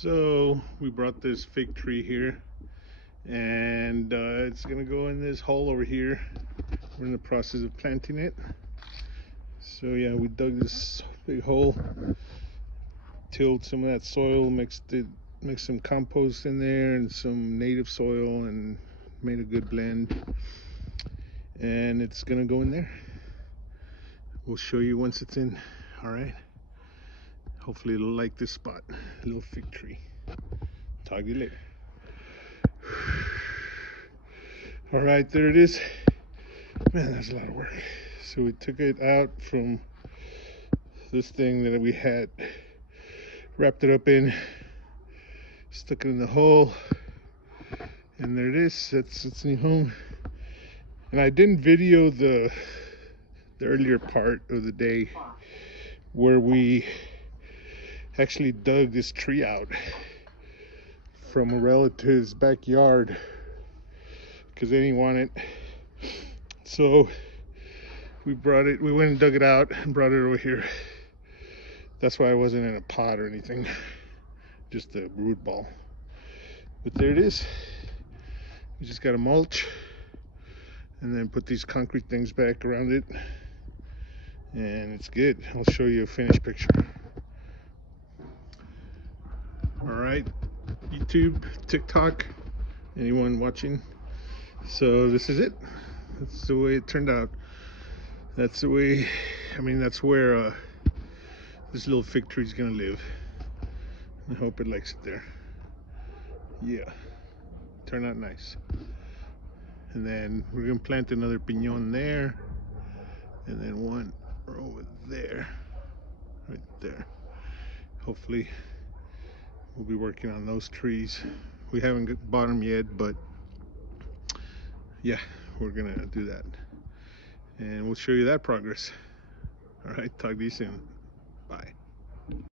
So we brought this fig tree here, and it's gonna go in this hole over here. We're in the process of planting it. So yeah, we dug this big hole, tilled some of that soil, mixed some compost in there and some native soil, and made a good blend. And it's gonna go in there. We'll show you once it's in. All right. Hopefully it'll like this spot. Little fig tree. Talk to you later. All right, there it is. Man, that's a lot of work. So we took it out from this thing that we had, wrapped it up in, stuck it in the hole, and there it is. That's its new home. And I didn't video the earlier part of the day where we actually dug this tree out from a relative's backyard because they didn't want it. So we went and dug it out and brought it over here. That's why I wasn't in a pot or anything, just a root ball. But there it is. We just got to mulch and then put these concrete things back around it, and it's good. I'll show you a finished picture. All right, YouTube, TikTok, anyone watching? So this is it. That's the way it turned out. That's the way, that's where this little fig tree is gonna live. I hope it likes it there. Yeah, turned out nice. And then we're gonna plant another piñon there, and then one over there, right there. Hopefully we'll be working on those trees. We haven't bought them yet, but yeah, we're gonna do that, and we'll show you that progress. All right, talk to you soon. Bye.